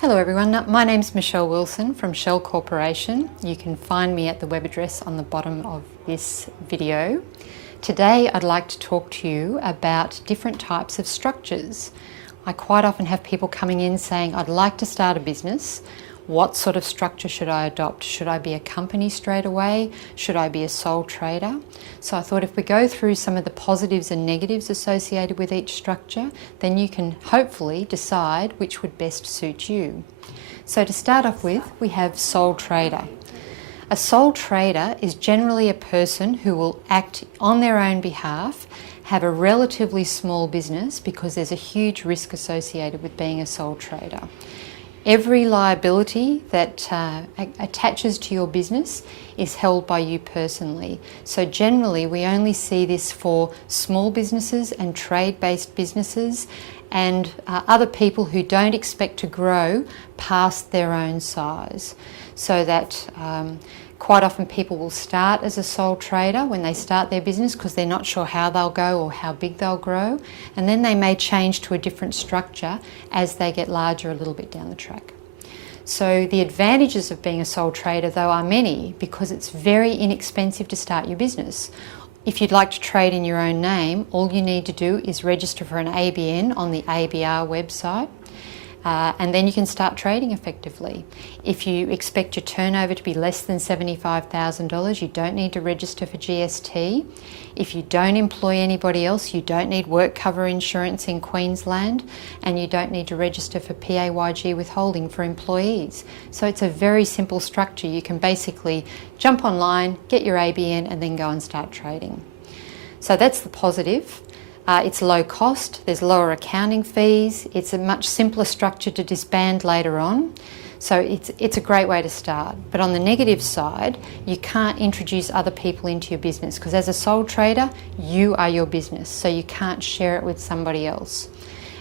Hello everyone, my name's Michelle Wilson from Shell Corporation. You can find me at the web address on the bottom of this video. Today I'd like to talk to you about different types of structures. I quite often have people coming in saying, I'd like to start a business. What sort of structure should I adopt? Should I be a company straight away? Should I be a sole trader? So I thought if we go through some of the positives and negatives associated with each structure, then you can hopefully decide which would best suit you. So to start off with, we have sole trader. A sole trader is generally a person who will act on their own behalf, have a relatively small business because there's a huge risk associated with being a sole trader. Every liability that attaches to your business is held by you personally. So generally we only see this for small businesses and trade-based businesses and other people who don't expect to grow past their own size. So that quite often people will start as a sole trader when they start their business because they're not sure how they'll go or how big they'll grow, and then they may change to a different structure as they get larger a little bit down the track. So the advantages of being a sole trader though are many, because it's very inexpensive to start your business. If you'd like to trade in your own name, all you need to do is register for an ABN on the ABR website. And then you can start trading effectively. If you expect your turnover to be less than $75,000, you don't need to register for GST. If you don't employ anybody else, you don't need work cover insurance in Queensland, and you don't need to register for PAYG withholding for employees. So it's a very simple structure. You can basically jump online, get your ABN, and then go and start trading. So that's the positive. It's low cost, there's lower accounting fees, it's a much simpler structure to disband later on. So it's a great way to start. But on the negative side, you can't introduce other people into your business, because as a sole trader, you are your business, so you can't share it with somebody else.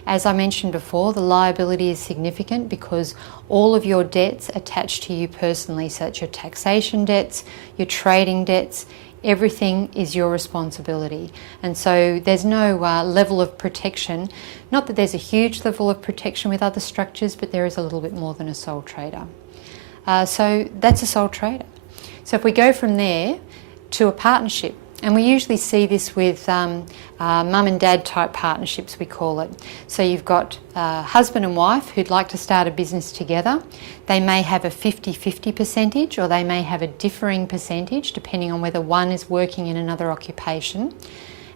As I mentioned before, the liability is significant because all of your debts attach to you personally. So it's your taxation debts, your trading debts, everything is your responsibility. And so there's no level of protection. Not that there's a huge level of protection with other structures, but there is a little bit more than a sole trader. So that's a sole trader. So if we go from there to a partnership, and we usually see this with mum and dad type partnerships, we call it. So you've got husband and wife who'd like to start a business together. They may have a 50-50 percentage, or they may have a differing percentage depending on whether one is working in another occupation.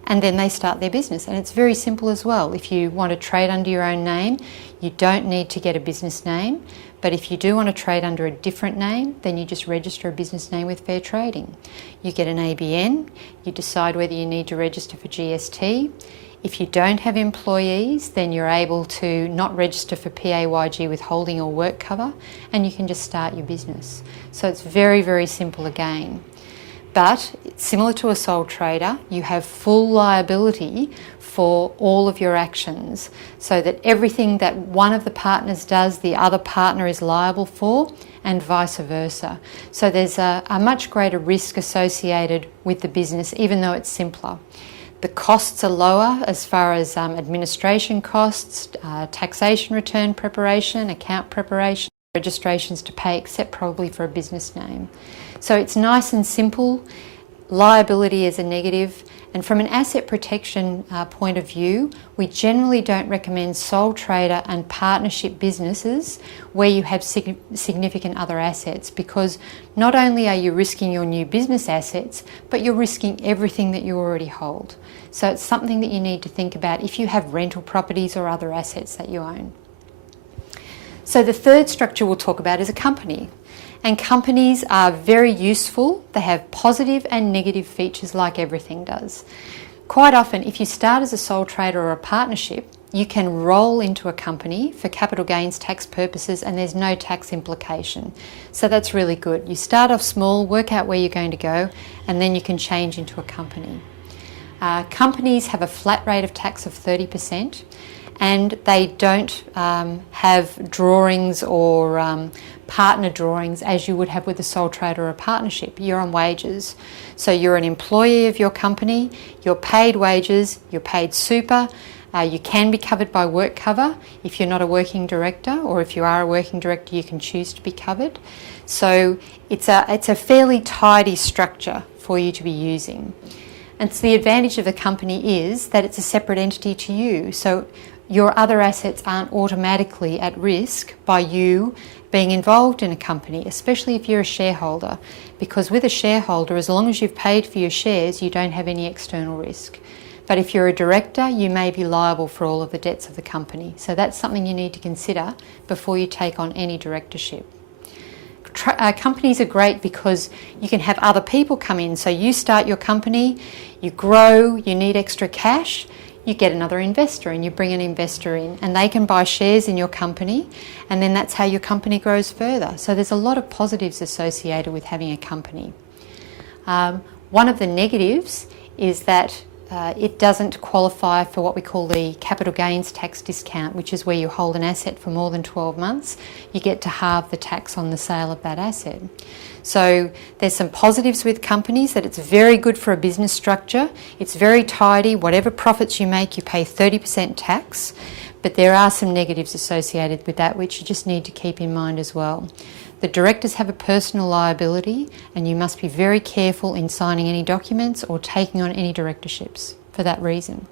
And then they start their business. And it's very simple as well. If you want to trade under your own name, you don't need to get a business name. But if you do want to trade under a different name, then you just register a business name with Fair Trading. You get an ABN, you decide whether you need to register for GST. If you don't have employees, then you're able to not register for PAYG withholding or work cover, and you can just start your business. So it's very, very simple again. But similar to a sole trader, you have full liability for all of your actions, so that everything that one of the partners does, the other partner is liable for, and vice versa. So there's a much greater risk associated with the business, even though it's simpler. The costs are lower as far as administration costs, taxation return preparation, account preparation, registrations to pay, except probably for a business name. So it's nice and simple. Liability is a negative, and from an asset protection point of view, we generally don't recommend sole trader and partnership businesses where you have significant other assets, because not only are you risking your new business assets, but you're risking everything that you already hold. So it's something that you need to think about if you have rental properties or other assets that you own. So the third structure we'll talk about is a company. And companies are very useful. They have positive and negative features like everything does. Quite often, if you start as a sole trader or a partnership, you can roll into a company for capital gains tax purposes, and there's no tax implication. So that's really good. You start off small, work out where you're going to go, and then you can change into a company. Companies have a flat rate of tax of 30%. And they don't have drawings or partner drawings as you would have with a sole trader or a partnership. You're on wages. So you're an employee of your company, you're paid wages, you're paid super, You can be covered by work cover if you're not a working director, or if you are a working director you can choose to be covered. So it's a fairly tidy structure for you to be using. And so the advantage of the company is that it's a separate entity to you. So your other assets aren't automatically at risk by you being involved in a company, especially if you're a shareholder. Because with a shareholder, as long as you've paid for your shares, you don't have any external risk. But if you're a director, you may be liable for all of the debts of the company. So that's something you need to consider before you take on any directorship. Companies are great because you can have other people come in. So you start your company, you grow, you need extra cash, you get another investor and you bring an investor in and they can buy shares in your company, and then that's how your company grows further. So there's a lot of positives associated with having a company. One of the negatives is that it doesn't qualify for what we call the capital gains tax discount, which is where you hold an asset for more than 12 months. You get to halve the tax on the sale of that asset. So there's some positives with companies, that it's very good for a business structure. It's very tidy. Whatever profits you make, you pay 30% tax. But there are some negatives associated with that, which you just need to keep in mind as well. The directors have a personal liability, and you must be very careful in signing any documents or taking on any directorships for that reason.